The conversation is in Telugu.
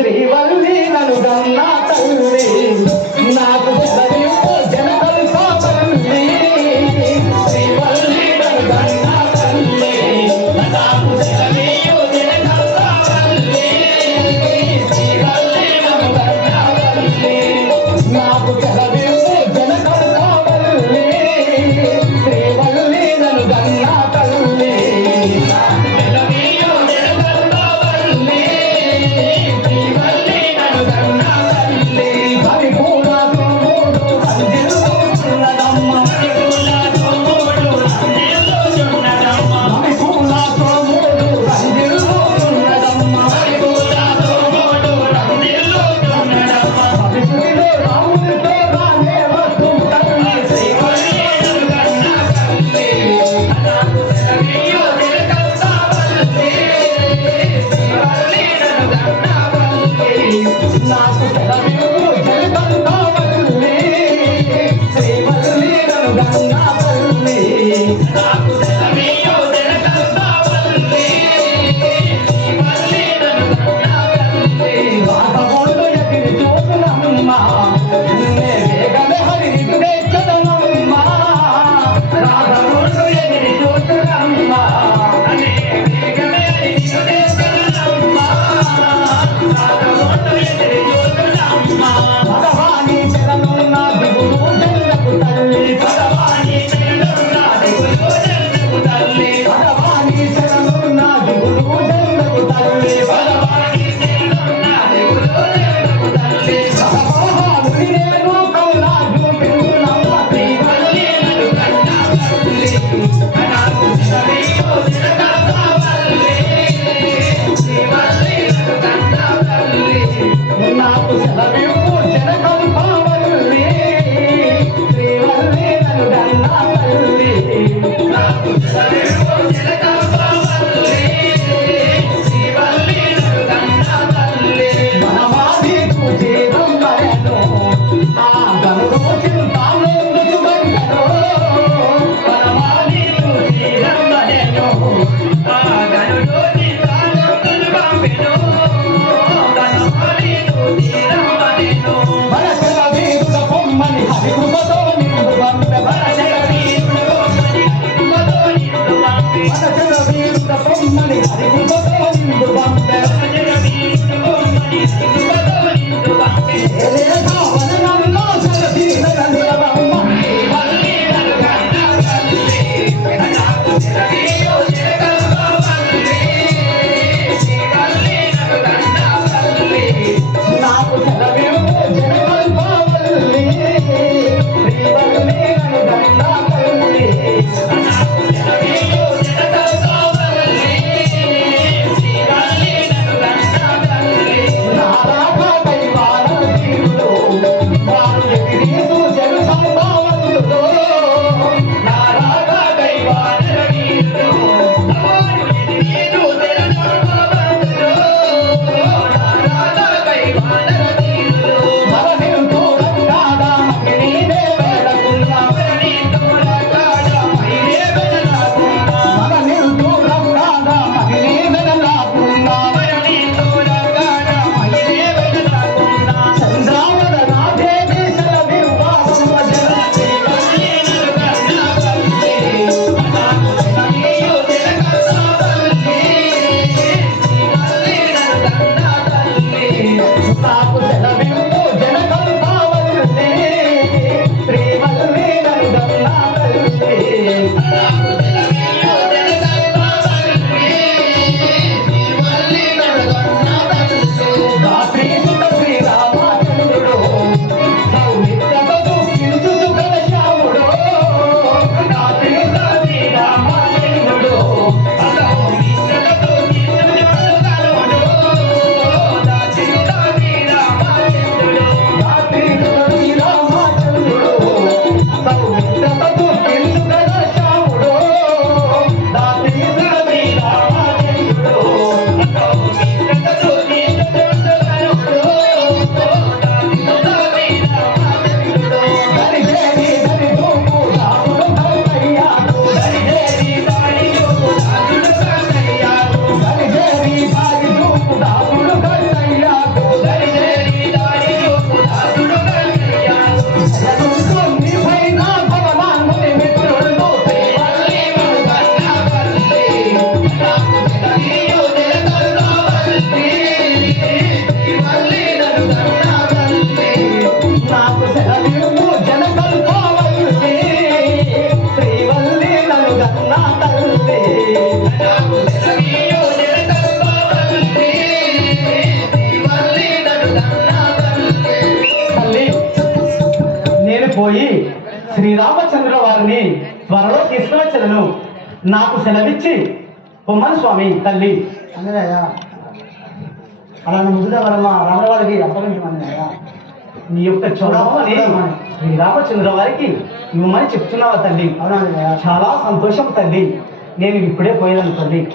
శ్రీవల్లి నన్ను గన్నా తల్లి నాకు నన్ను Thank you. పోయి శ్రీరామచంద్ర వారిని త్వరలో తీసుకువచ్చను నాకు సెలవిచ్చి కుమ్మన్ స్వామి తల్లి. అన్నయ్య అలా ముందుగా వరమ? రామవారికి అప్పగించు. నీ యొక్క చూడమని శ్రీరామచంద్ర వారికి ఇవ్వమని చెప్తున్నావా తల్లి? చాలా సంతోషం తల్లి. నేను ఇప్పుడే పోయేదాను తల్లి.